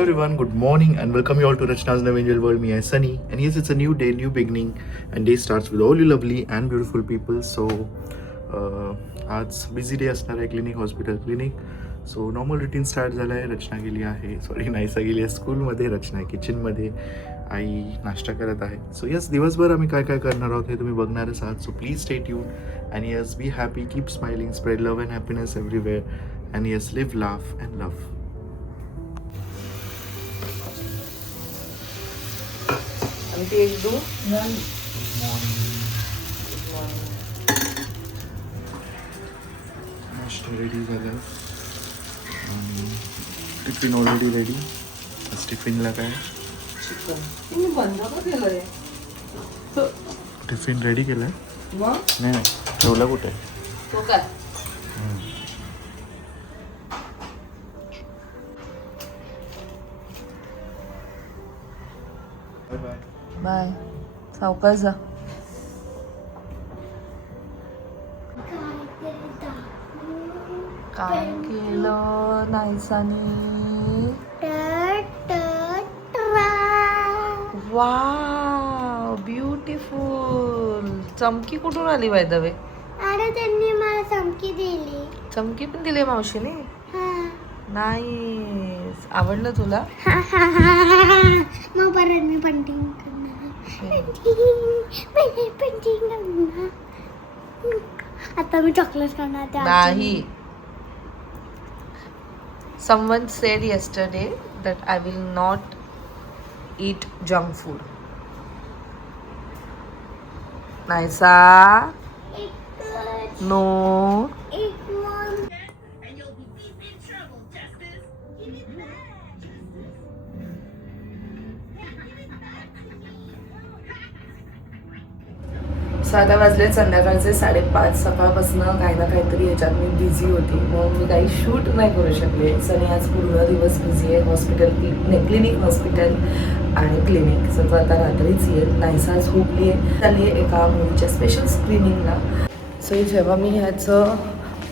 Hello everyone, good morning and welcome you all to Rachna's New Angel World. Me, I Sunny, and yes, it's a new day, new beginning, and day starts with all you lovely and beautiful people. So, आज busy day असणार आहे clinic hospital clinic. So normal routine start झालं आहे. रचना गेली आहे, sorry नाहीसा गेली आहे स्कूलमध्ये, रचना आहे किचनमध्ये, आई नाश्ता करत आहे. सो यस, दिवसभर आम्ही काय काय करणार आहोत हे तुम्ही बघणारच आहात. So please stay tuned and yes be happy, keep smiling, spread love and happiness everywhere and yes live laugh and love. एक दो नाश्ता रेडी झालं. Tiffin already ready. टिफिनला काय चिकन बंद का केलंय? टिफिन रेडी केलंय? मग नाही ठेवलं कुठे? तो काय बाय बाय. बाय. सावकाश जा. काय केलं नाहीसानी? Wow, beautiful. चमकी कुठून आली बाय द वे? अरे त्यांनी मला चमकी दिली. चमकी पण दिली मावशीने? नाईस. आवडलं तुला? मग परत मी पेंटिंग करणार. आता मी चॉकलेट करणार. नाही. Someone said yesterday that I will not eat junk food. Naisa, no. आता वाजले संध्याकाळचे 5:30. सकाळपासून काही ना काहीतरी ह्याच्यात मी बिझी होती, मग मी काही शूट नाही करू शकले. सनी आज पूर्ण दिवस बिझी आहे हॉस्पिटल क्लिनिक हॉस्पिटल आणि क्लिनिक. सो तो आता रात्रीच येईल. नाहीसा झोपली आहे, चालली आहे एका मूवीच्या स्पेशल स्क्रीनिंगला. सो जेव्हा मी ह्याचं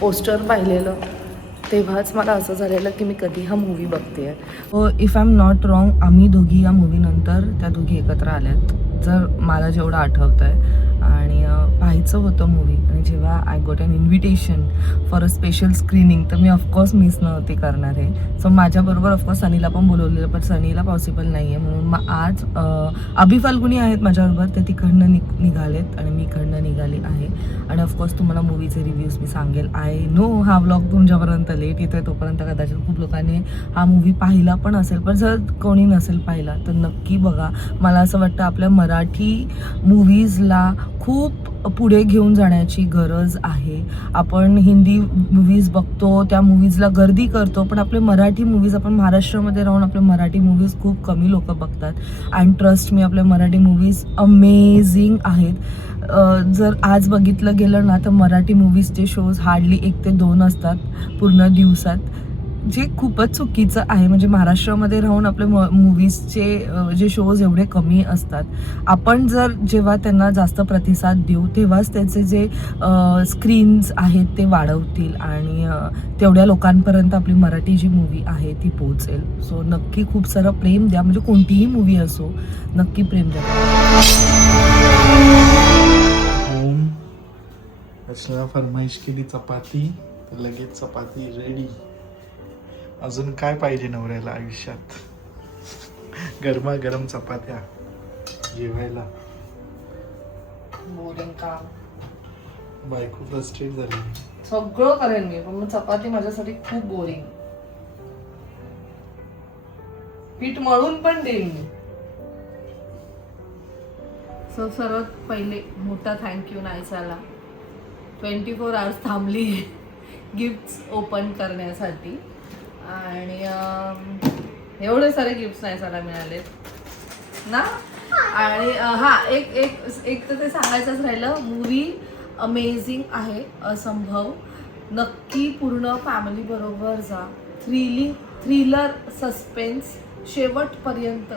पोस्टर पाहिलेलं तेव्हाच मला असं झालेलं की मी कधी हा मूवी बघते. If I am not wrong, आम्ही दोघी या मूवीनंतर त्या दोघी एकत्र आल्यात, जर मला जेवढं आठवतं आहे. आणि पाहायचं होतं मूवी, आणि जेव्हा I got an invitation for a special screening तर मी ऑफकोर्स मिस नव्हती करणार आहे. सो माझ्याबरोबर ऑफकोर्स सनीला पण बोलवलेलं, पण सनीला पॉसिबल नाही आहे. म्हणून मग आज अभि फाल्गुनी आहेत माझ्याबरोबर, ते तिकडनं निघालेत आणि मी इकडनं निघाली आहे. आणि ऑफकोर्स तुम्हाला मूवीचे रिव्ह्यूज मी सांगेल. आय नो हा व्लॉग तुमच्यापर्यंत लेट येतोय, तोपर्यंत कदाचित खूप लोकांनी हा मूवी पाहिला पण असेल, पण जर कोणी नसेल पाहिला तर नक्की बघा. मला असं वाटतं आपल्या मराठी मूवीजला खूप पुढे घेऊन जाण्याची गरज आहे. आपण हिंदी मूवीज बघतो, त्या मूवीजला गर्दी करतो, पण आपले मराठी मूवीज, आपण महाराष्ट्रामध्ये राहून आपले मराठी मूवीज खूप कमी लोक बघतात. अँड ट्रस्ट मी, आपले मराठी मूवीज अमेझिंग आहेत. जर आज बघितलं गेलं ना तर मराठी मूवीजचे शोज हार्डली 1 ते 2 असतात पूर्ण दिवसात, जे खूपच चुकीचं आहे. म्हणजे महाराष्ट्रामध्ये राहून आपले मूवीजचे जे शोज एवढे कमी असतात. आपण जर जेव्हा त्यांना जास्त प्रतिसाद देऊ तेव्हाच त्याचे जे स्क्रीन्स आहेत ते वाढवतील आणि तेवढ्या लोकांपर्यंत आपली मराठी जी मूवी आहे ती पोहोचेल. सो नक्की खूप सारं प्रेम द्या, म्हणजे कोणतीही मूवी असो नक्की प्रेम द्या. होम रचना फरमाईश केली चपाती, तर लगेच चपाती रेडी. अजून काय पाहिजे नवऱ्याला आयुष्यात? गरमागरम चपात्या जेवायला. बोरिंग काम. बायको फ्रस्ट्रेट झाली. सगळं करेन मी, पण मग चपाती माझ्यासाठी खूप बोरिंग. पीठ मळून पण देईन मी. सो सर्वात पहिले मोठा थँक्यू नाईसाला. 24 आवर्स थांबली गिफ्ट ओपन करण्यासाठी, आणि एवढे सारे गिफ्ट्स नाईसाला मिळालेत ना. आणि एक तर ते सांगायचंच राहिलं, मूवी अमेझिंग आहे, असंभव. नक्की पूर्ण फॅमिली बरोबर जा. थ्रिलर, सस्पेन्स शेवटपर्यंत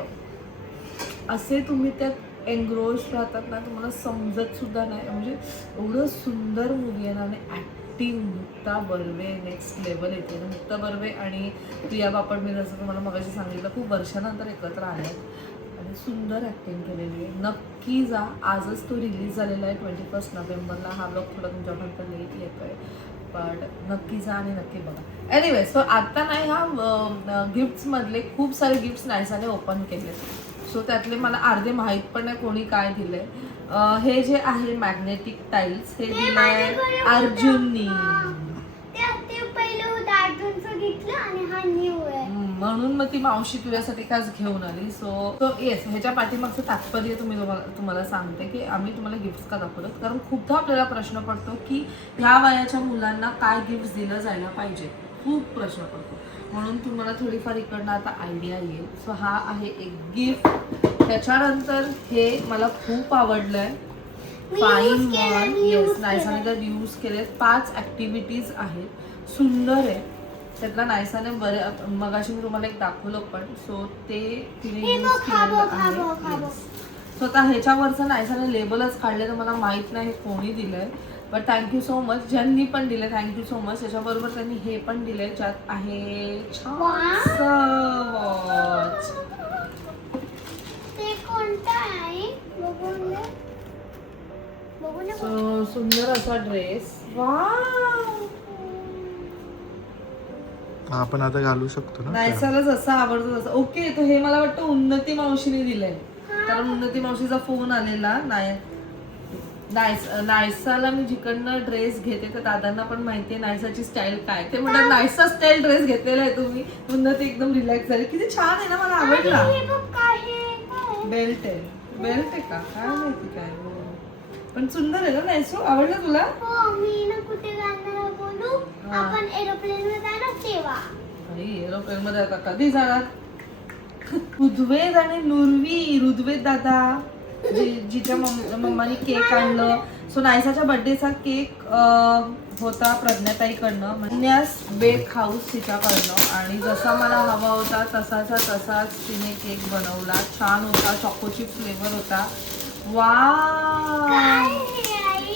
असे तुम्ही त्यात एनग्रोज राहतात ना, तुम्हाला समजत सुद्धा नाही. म्हणजे एवढं सुंदर मूवी आहे ना. आणि acting Mukta Barve next level येते. मुक्ता बर्वे आणि प्रिया बापट, मी जसं तुम्हाला मगाशी सांगितलं, खूप वर्षानंतर एकत्र आले आणि सुंदर ॲक्टिंग केलेली आहे. नक्की जा. आजच तो रिलीज झालेला आहे 21 नोव्हेंबरला. हा ब्लॉग थोडा तुमच्यापर्यंत लेट येतो आहे, पण नक्की जा आणि नक्की बघा. एनिवे, सो आता नाही, ह्या गिफ्ट्समधले खूप सारे गिफ्ट्स नायसाने ओपन केले. सो त्यातले मला अर्धे माहीत पण नाही कोणी काय दिले. हे जे आहे मॅग्नेटिक टाईल्स, हे दिलंय अर्जुननी. ते पहिलं होतं अर्जुनचं घेतलं आणि हा न्यू आहे. म्हणून मग ती मावशी तुझ्यासाठी खास घेऊन आली. सो येस, ह्याच्या पाठीमागचं तात्पर्य तुम्हाला सांगते की आम्ही तुम्हाला गिफ्ट्स का दाखवलं, कारण खूपदा आपल्याला प्रश्न पडतो की ह्या वयाच्या मुलांना काय गिफ्ट्स दिलं जायला पाहिजे. खूप प्रश्न पडतो, म्हणून तुम्हाला थोडीफार इकडनं आता आयडिया येईल. सो हा आहे एक गिफ्ट. त्याच्यानंतर हे मला खूप आवडलंय, फाईन वन. येस, नायसाने तर यूज केले. 5 ॲक्टिव्हिटीज आहेत, सुंदर आहे. त्यातला नायसाने मगाशी मी तुम्हाला एक दाखवलं पण. सो ते तिने यूज केलेलं आहे. स्वतः ह्याच्यावरचं नायसाने लेबलच काढले, तर मला माहित नाही हे कोणी दिलंय, बट थँक्यू सो मच. ज्यांनी पण दिले थँक्यू सो मच. त्याच्याबरोबर त्यांनी हे पण दिले, ज्यात आहे वॉच. ते कोणतं आहे बघून सो सुंदर असा ड्रेस. वाव, आपण आता घालू शकतो ना. नायसाला जसं आवडतं तसं. ओके, तर हे मला वाटतं उन्नती मावशीने दिलंय, कारण उन्नती मावशीचा फोन आलेला. नायसाला मी जिकडनं ड्रेस घेते तर दादांना पण माहितीये नायसाची स्टाईल काय. ते म्हणतात नायसा स्टाईल ड्रेस घेतलेला आहे तुम्ही. उन्नती एकदम रिलॅक्स झाली. किती छान आहे ना, मला आवडला. बेल्ट आहे. बेल्ट आहे का काय माहिती काय, पण सुंदर आहे ना नायसो. आवडलं तुला? हो, मी ना कुठे जाणार बोलू, आपण एरोप्लेन मध्ये जाणार तेव्हा. एरोप्लेन मध्ये आता कधी जाणार? ऋग्वेद आणि नुर्वी, ऋग्वेद दादा जिच्या मम्मानी केक आणलं. सो नायसाच्या बर्थडेचा केक होता प्रज्ञाताईकडनं, मन्यास बेक हाऊस तिच्याकडनं, आणि जसा मला हवा होता तसाच तिने केक बनवला. छान होता, चॉकोची फ्लेवर होता. Wow,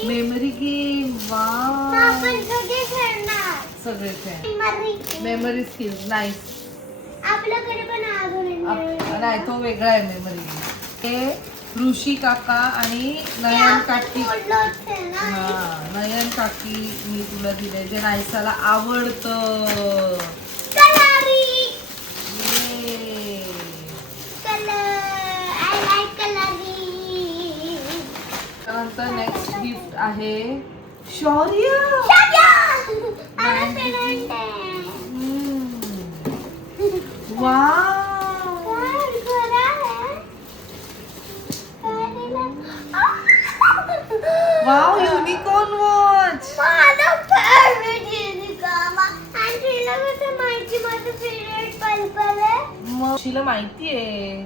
memory game. वाव, आपण सगळे खेळणार. सगळे खेळ, मेमरी स्किल्स. नाईस. आपल्याकडे पण अजून नाही, तो वेगळा आहे मेमरी गेम. हे ऋषी काका आणि नयन काकी. हा, नयन काकी मी तुला दिले, जे नायसाला आवडतं. त्यानंतर नेक्स्ट गिफ्ट आहे शौर्य. Wow, unicorn watch. मग तिला माहितीये,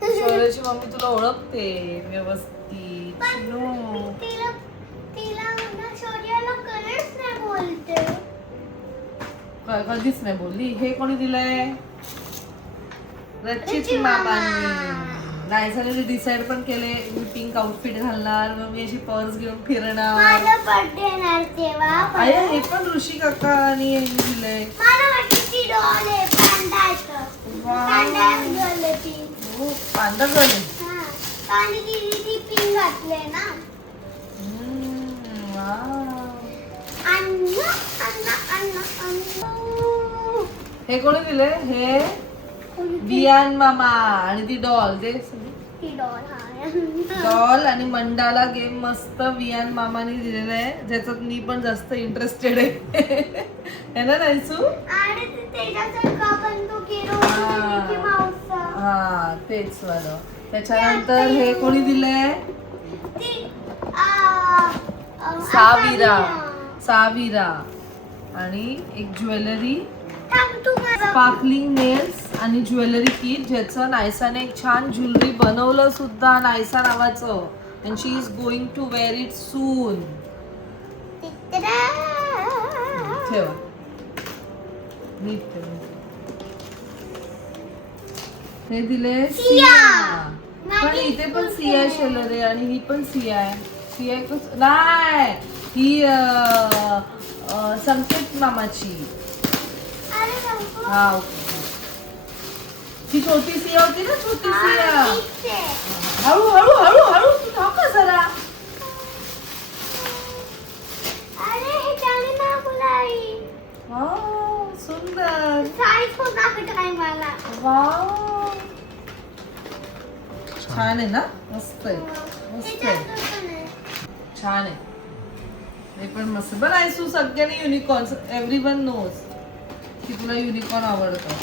शौर्याची मम्मी तुला ओळखते व्यवस्थित. कधीच नाही बोलली. हे कोणी दिलंय? रचित मामांनी. नायसाने डिसाइड पण केले मी पिंक आउटफिट घालणार, मग मी अशी पर्स घेऊन फिरणार. अरे हे पण ऋषी काकांनी दिलंय. पांढर झाले. हे कोणी दिले? हे वियान मामा आणि ती डॉल. डॉल आणि मंडाला गेम मस्त वियान मामाने दिलेला आहे, ज्याच्यात मी पण जास्त इंटरेस्टेड आहे ना नायसू. हा, तेच वालं. त्याच्यानंतर हे कोणी दिलंय? साविरा आणि एक ज्वेलरी, स्पार्कलिंग नेल्स आणि ज्वेलरी किट, ज्याचं नायसाने एक छान ज्वेलरी बनवलं सुद्धा, नायसा नावाचं. And she is going to wear it soon. ठेवा नीट ठेवा. हे दिले सिया. पण इथे पण सी आहे शेलरे आणि ही पण सी आहे. सी आहे नाही, ही संकेत मामाची. अरे नको. हा ओके. ही छोटी सी होती ना, छोटी सिया. ठीक आहे. हळू हळू हळू हळू तू थांब का जरा. अरे हे जाने ना बोलाई. वाव सुंदर. साईज पण दाखवत आहे मला. वाव छान आहे ना, मस्त आहे मस्त आहे, त्याच्यात पण आहे. छान आहे. हे पण मस्त. बरं आयसू सगळ्यांनी युनिकॉर्न, एव्हरीवन नोज की तुला युनिकॉर्न आवडतं.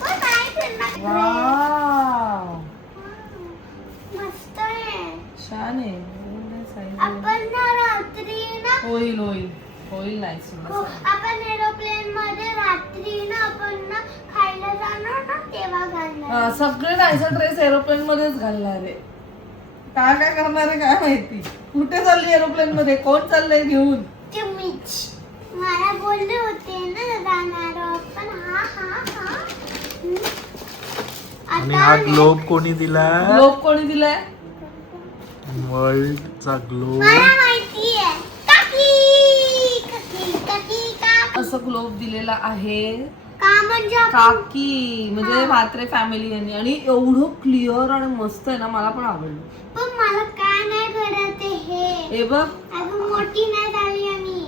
पण नाही फिरणार. वाव मस्त आहे. छान आहे. size आहे. आपण ना रात्री ना होईल होईल होईल नाही हो, आपण एरोप्लेन मध्ये रात्री ना आपण ना खायला जाणार ना तेव्हा घालणार. सगळे नाहीचा ड्रेस एरोप्लेन मध्येच घालणार आहे. काय काय करणार आहे काय माहिती. कुठे चालली एरोप्लेन मध्ये, कोण चाललंय घेऊन. तुम्हीच मला बोलले होते ना जाणार आपण. हा हा हा. आणि हा ग्लोब कोणी दिला? ग्लोब कोणी दिलाय? वर्ल्डचा ग्लोब. मला माहिती आहे. काकी काकी काकी का असं ग्लोब दिलेला आहे का म्हणजे आपण काकी म्हणजे म्हात्रे फॅमिली यांनी. आणि एवढं क्लिअर आणि मस्त आहे ना, मला पण आवडलं. पण मला काय नाही करत आहे हे. हे बघ अजून मोठी नाही झाली आम्ही.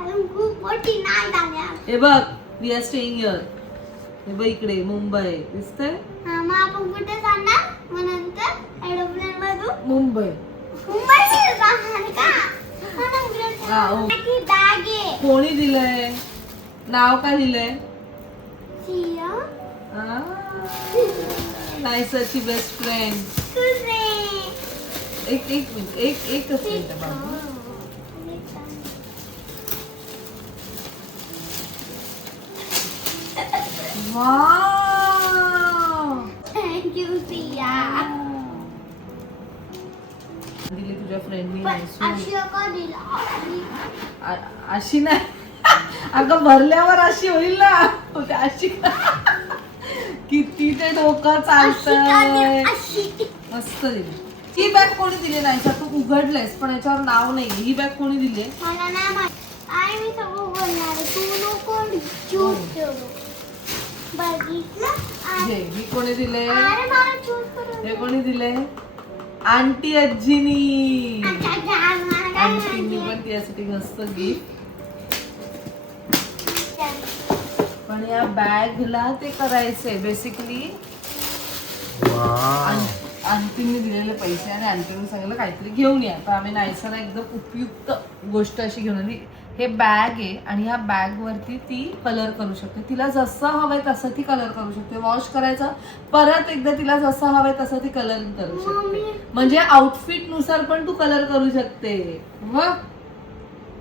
अजून खूप मोठी नाही झाली आम्ही. हे बघ, वी आर स्टेइंग हिअर. हे बघ इकडे मुंबई दिसतंय. हा, मग आपण कुठे जाणार मग नंतर एरोप्लेन मधून मुंबई. मुंबईला जाणार का? हा, हो. की बॅग आहे. कोणी दिलंय? नाव काय दिलंय? सिया नायसाची बेस्ट फ्रेंड. तुझे एक मिनिट, एकच मिनिट बाबू. Wow thank you Siya. दिली तुझ्या फ्रेंडनी. पण अशी का दिला? अशी नाही अगं, भरल्यावर अशी होईल ना. होते अशी. किती ते डोकं चालतंय. अशी मस्त दिली. ही बॅग कोणी दिली नाही का? तू उघडलेस पण याच्यावर नाव नाही. ही बॅग कोणी दिली? मला नाही माहित. आई मी सगळं बोलणार आहे. तू नको चूज करू. बघितलं? ही कोणी दिले? अरे मला चूज करू. हे कोणी दिले? आंटी आजीनी. अच्छा, अच्छा, आज मला काय आंटीनी माहिती पण तिच्यासाठी मस्त गिफ्ट. आहे? पण या बॅगला ते करायचंय बेसिकली. वाव. आंटींनी दिलेले पैसे आणि आंटींनी सांगितलं काहीतरी घेऊन या. तर आम्ही नायसाला एकदम उपयुक्त गोष्ट अशी घेऊन आली. हे बॅग आहे आणि ह्या बॅग वरती ती कलर करू शकते. तिला जसं हवंय तसं ती कलर करू शकते. वॉश करायचं, परत एकदा तिला जसं हवंय तसं ती कलरिंग करू शकते. म्हणजे आउटफिट नुसार पण तू कलर करू शकते. वा,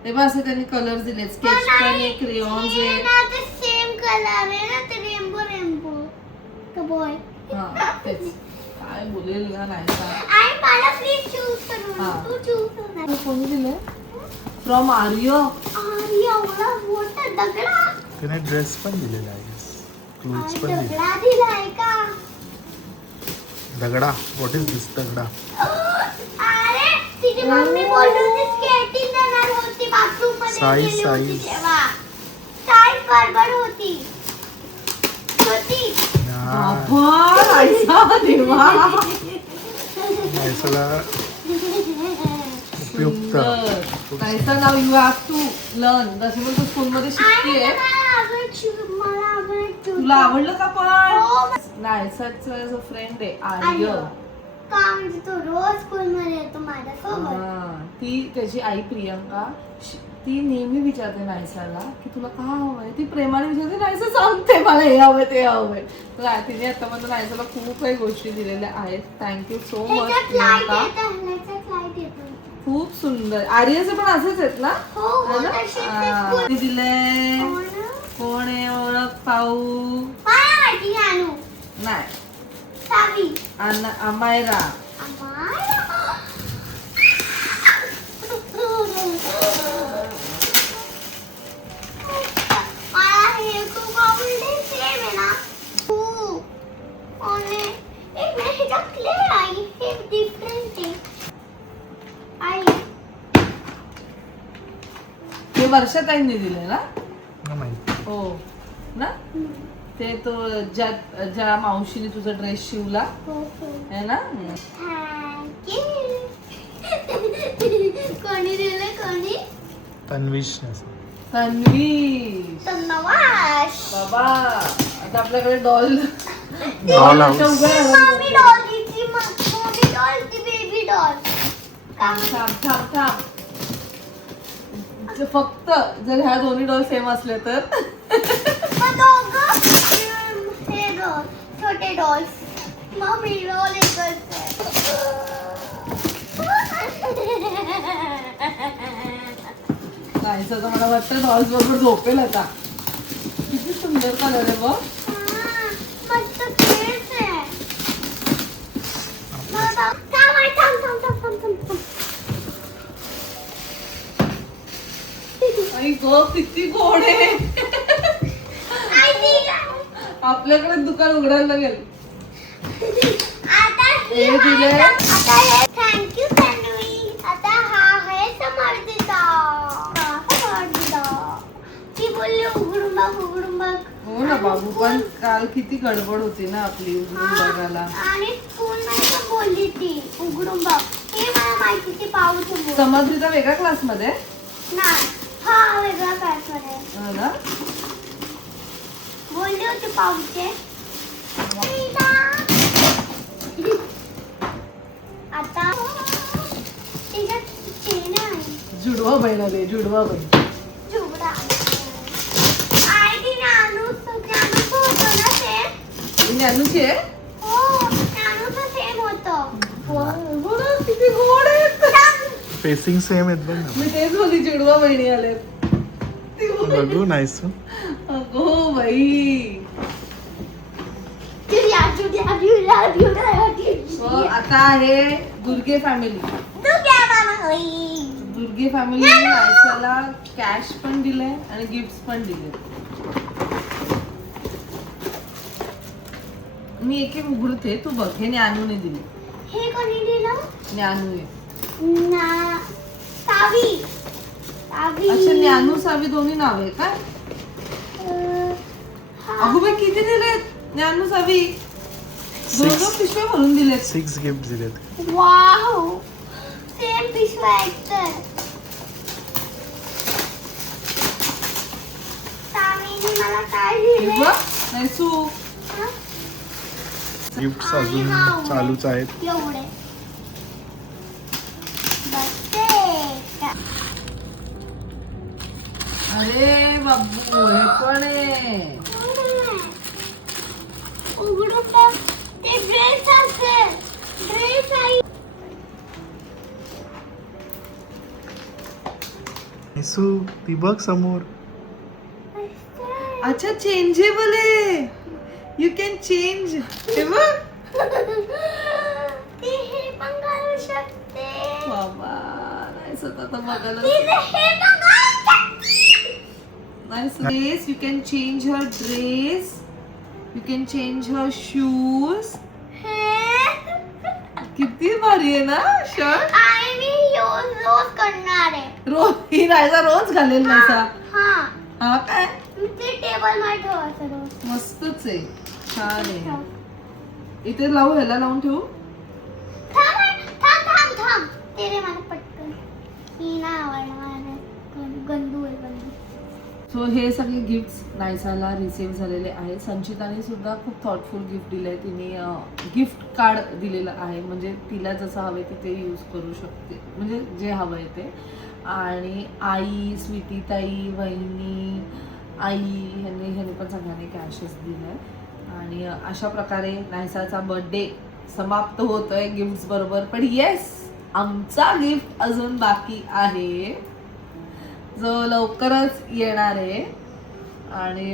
तेव्हा असे त्यांनी कलर दिले. स्केच पेन आहे, क्रेयॉन्स हे आहे. ना ते सेम कलर आहे ना, ते रेनबो रेनबो. तो बॉय. हा तेच. काय बोलेल का नायसा. आई मला प्लीज चूज करू. हा. तू चूज कर. हे कोणी दिले? फ्रॉम आर्य. अरे एवढा मोठा दगडा. तिने ड्रेस पण दिलेला आहे, क्लोथ्स पण दिले. दगडा दिलाय का? दगडा. व्हॉट इज दिस दगडा? अरे तिची मम्मी बोलली होती स्केटिंग देणार होती बाथरूम मध्ये Size, गेली होती size. तेव्हा. साईज बरोबर होती. बाबा, नायसा देवा. नायसाला उपयुक्त. नायसा नाव यू हॅव टू लर्न. जसं पण तू स्कूल मध्ये शिकतेय. तुला आवडलं का पण? नायसाचा जो फ्रेंड आहे आर्य, का म्हणजे तो रोज स्कूल मध्ये येतो माझ्यासोबत. ती त्याची आई प्रियंका, ती नेहमी विचारते नायसाला की तुला का हवंय. ती प्रेमाने विचारते, नायसा सांगते मला हे हवंय ते हवंय. तर तिने आतापर्यंत नायसाला खूप काही गोष्टी दिलेल्या आहेत. थँक्यू सो मच ह्याच्यात प्रियंका. लाईट येतं, ह्याच्यात लाईट येतं. खूप सुंदर. आर्यचे पण असेच आहेत ना? हो, हो, है ना? तसेच ते हा. school. किती दिले? हो ना? कोण आहे ओळख पाहू? मला माहिती आहे, अनु. नाही. सावी. अमायरा. आम्हाला? मला हे खूप आवडले. सेम आहे ना? खूप. आणि एक मिनिट, ह्याच्यात क्ले वर्षाताईंनी दिले ना? ना माहिती. हो ना. ते तो ज्या मावशीने तुझा ड्रेस शिवला हो हो है ना. Thank you. कोणी दिले कोणी? तन्वीश तन्वी धन्यवाद. बाबा. आता आपल्याकडे doll Doll house. Mummy doll ती मम्मी डॉल ती बेबी डॉल. थांब. फक्त जर ह्या दोन्ही डॉल सेम असले तर मग दोघं हे ग छोटे डॉल्स. मम्मी डॉल एकच नाही तर मला वाटतं डॉल्स बरोबर झोपेल आता. किती सुंदर कलर आहे बघ. मस्त केस आहे. आई गो किती गोड आहे. आपल्याकडे दुकान उघडायला लागेल. हे दिले. थँक्यू तन्वी. आता हा आहे समर्थिता. ती बोलली उघडून बघ. हो ना बाबू, पण काल किती गडबड होती ना आपली उघडून बघायला. आणि स्कूल मध्ये पण बोलली ती उघडून बघ. हे मला माहिती ती पाऊच समर्थिता वेगळ्या क्लास मध्ये नाही. हा वेगळा क्लास मध्ये हो ना. बोलली होती पाऊचे. आता तिच्यात चेन आहे. जुडवा बहीण आली. जुडवा बहीण. जुबडा. आणि ती नानूचं होतं ना ते. ज्ञानूची आहे. हो नानूचं सेम होतं. हो ना, किती गोड आहेत. फेसिंग सेम आहेत बघ ना. मी तेच बोलली जुडवा बहिणी आले. बघू नाईस. अगो बाई. आता आहे दुर्गे फॅमिली. दुर्गे फॅमिली नायसाला कॅश पण दिलंय आणि गिफ्ट पण दिले. मी एक एक उघडते, तू बघ. हे ज्ञानूने दिले. हे कोणी दिलं? ज्ञानूने. सावी. अच्छा, ज्ञानू सावी दोन्ही नाव आहे का? अगो बाई किती दिलेत ज्ञानू सावी. दोघं पिशव्या भरून दिलेत. 6 गिफ्ट दिलेत. वाव. सेम पिशव्या आहेत तर. सावीने मला काय हे दिले? बघ, नैसू. गिफ्ट अजून चालूच आहेत. एवढे. बसते. अरे बाबू, हे पण आहे. उघडून बघ. ते ड्रेस असेल. ड्रेस आहे. निसू ती बघ समोर. अच्छा, चेंजेबल आहे. You can change. हे बघ. ती हे पण घालू शकते. बाबा नाही स्वतः बघायला. तिने हे पण घालू शकते. Nice dress. You can change her dress. You can change her shoes. किती भारी आहे ना शर्ट. आणि मी रोज करणार आहे. रोज ही रायचा रोज घालेल नाहीसा. हा. हा काय ते टेबल वर ठेवायचं रोज. मस्तच आहे. छान आहे. इथे लावू, ह्याला लावून ठेवू. थांब. ते रे मला पटकन. ही ना आवडणार. गंदू आहे गंदू. सो हे सगळे गिफ्ट्स नायसाला रिसीव्ह झालेले आहे. संचिताने सुद्धा खूप थॉटफुल गिफ्ट दिलं आहे. तिने गिफ्ट कार्ड दिलेलं आहे, म्हणजे तिला जसं हवं आहे ते यूज करू शकते, म्हणजे जे हवं आहे ते. आणि आई, स्वीटी ताई, वहिनी, आई ह्यांनी पण सगळ्यांनी कॅशेस दिले आहे. आणि अशा प्रकारे नायसाचा बर्थडे समाप्त होतोय गिफ्ट्स बरोबर. पण येस, आमचा गिफ्ट अजून बाकी आहे, जो लवकरच येणार आहे. आणि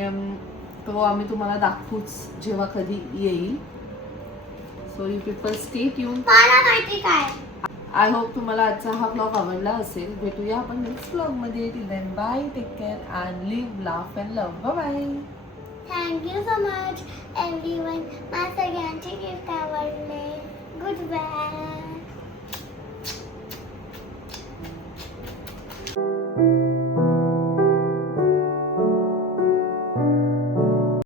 तो आम्ही तुम्हाला दाखवूच जेव्हा कधी येईल. So you people stay tune. मला माहिती काय. आय होप तुम्हाला आजचा हा ब्लॉग आवडला असेल. भेटूया आपण नेक्स्ट ब्लॉगमध्ये. Till then bye, take care and live, laugh and love. Bye. Thank you so much everyone. मला सगळ्यांचे गिफ्ट आवडले.